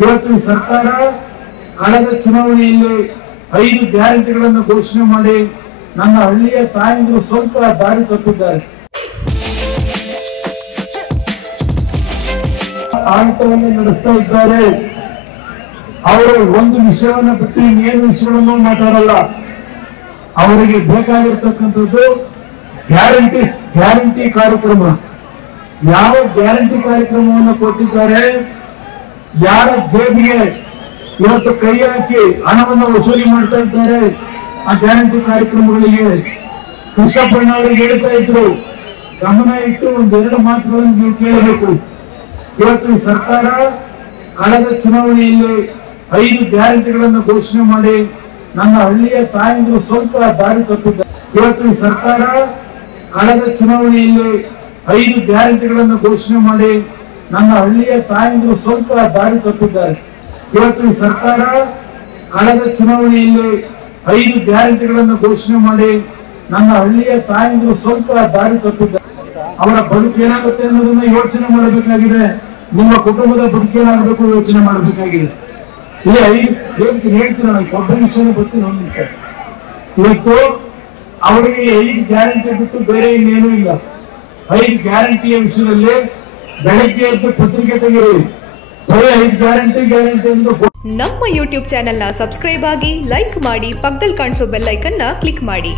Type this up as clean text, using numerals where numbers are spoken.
ಇವತ್ತು ಸರ್ಕಾರ ಕಳೆದ ಚುನಾವಣೆಯಲ್ಲಿ 5 ಗ್ಯಾರಂಟಿಗಳನ್ನು ಘೋಷಣೆ ಮಾಡಿ ನನ್ನ ಹಳ್ಳಿಯ ತಾಯಂದಿರು ಸ್ವಲ್ಪ ದಾರಿ ತಪ್ಪಿದ್ದಾರೆ. ಆಡಳಿತವನ್ನು ನಡೆಸ್ತಾ ಇದ್ದಾರೆ. ಅವರು ಒಂದು ವಿಷಯವನ್ನು ಬಿಟ್ಟು ಇನ್ನೇನು ವಿಷಯವನ್ನು ಮಾತಾಡಲ್ಲ. ಅವರಿಗೆ ಬೇಕಾಗಿರ್ತಕ್ಕಂಥದ್ದು ಗ್ಯಾರಂಟಿ ಕಾರ್ಯಕ್ರಮ. ಯಾವ ಗ್ಯಾರಂಟಿ ಕಾರ್ಯಕ್ರಮವನ್ನು ಕೊಟ್ಟಿದ್ದಾರೆ, ಯಾರ ಜೇಬಿಗೆ ಇವತ್ತು ಕೈ ಹಾಕಿ ಹಣವನ್ನು ವಸೂಲಿ ಮಾಡ್ತಾ ಇದ್ದಾರೆ ಆ ಗ್ಯಾರಂಟಿ ಕಾರ್ಯಕ್ರಮಗಳಿಗೆ. ಕೃಷ್ಣಪ್ಪಣ್ಣ ಅವರಿಗೆ ಹೇಳ್ತಾ ಇದ್ರು, ಗಮನ ಇಟ್ಟು ಒಂದೆರಡು ಮಾತುಗಳನ್ನು ನೀವು ಕೇಳಬೇಕು. ಇವತ್ತು ಸರ್ಕಾರ ಕಳೆದ ಚುನಾವಣೆಯಲ್ಲಿ 5 ಗ್ಯಾರಂಟಿಗಳನ್ನು ಘೋಷಣೆ ಮಾಡಿ ನನ್ನ ಹಳ್ಳಿಯ ತಾಯಂದಿರು ಸ್ವಲ್ಪ ದಾರಿ ತಪ್ಪಿದ್ದಾರೆ. ಇವತ್ತು ಸರ್ಕಾರ ಕಳೆದ ಚುನಾವಣೆಯಲ್ಲಿ 5 ಗ್ಯಾರಂಟಿಗಳನ್ನು ಘೋಷಣೆ ಮಾಡಿ ನನ್ನ ಹಳ್ಳಿಯ ತಾಯಂದಿರು ಸ್ವಲ್ಪ ದಾರಿ ತಪ್ಪಿದ್ದಾರೆ. ಇವತ್ತು ಸರ್ಕಾರ ಕಳೆದ ಚುನಾವಣೆಯಲ್ಲಿ 5 ಗ್ಯಾರಂಟಿಗಳನ್ನು ಘೋಷಣೆ ಮಾಡಿ ನನ್ನ ಹಳ್ಳಿಯ ತಾಯಂದಿರು ಸ್ವಲ್ಪ ದಾರಿ ತಪ್ಪಿದ್ದಾರೆ. ಅವರ ಬದುಕು ಏನಾಗುತ್ತೆ ಅನ್ನೋದನ್ನ ಯೋಚನೆ ಮಾಡಬೇಕಾಗಿದೆ. ನಿಮ್ಮ ಕುಟುಂಬದ ಬದುಕು ಏನಾಗಬೇಕು ಯೋಚನೆ ಮಾಡಬೇಕಾಗಿದೆ. ಇಲ್ಲಿ ಹೇಳ್ತೀರ ಒಬ್ಬ ನಿಮಿಷ ಬರ್ತೀನಿ, ಒಂದು ನಿಮಿಷ. ಇವತ್ತು ಅವರಿಗೆ 5 ಗ್ಯಾರಂಟಿ ಬಿಟ್ಟು ಬೇರೆ ಇನ್ನೇನೂ ಇಲ್ಲ. 5 ಗ್ಯಾರಂಟಿಯ ವಿಷಯದಲ್ಲಿ ಬೆಳಗ್ಗೆ ಎದ್ದು ಪತ್ರಿಕೆ ತೆಗೆಯಿರಿ. ಬರೀ 5 ಗ್ಯಾರಂಟಿ ಎಂದು. ನಮ್ಮ ಯೂಟ್ಯೂಬ್ ಚಾನೆಲ್ನ ಸಬ್ಸ್ಕ್ರೈಬ್ ಆಗಿ, ಲೈಕ್ ಮಾಡಿ, ಪಕ್ಕದಲ್ಲಿ ಕಾಣಿಸೋ ಬೆಲ್ ಐಕನ್ನ ಕ್ಲಿಕ್ ಮಾಡಿ.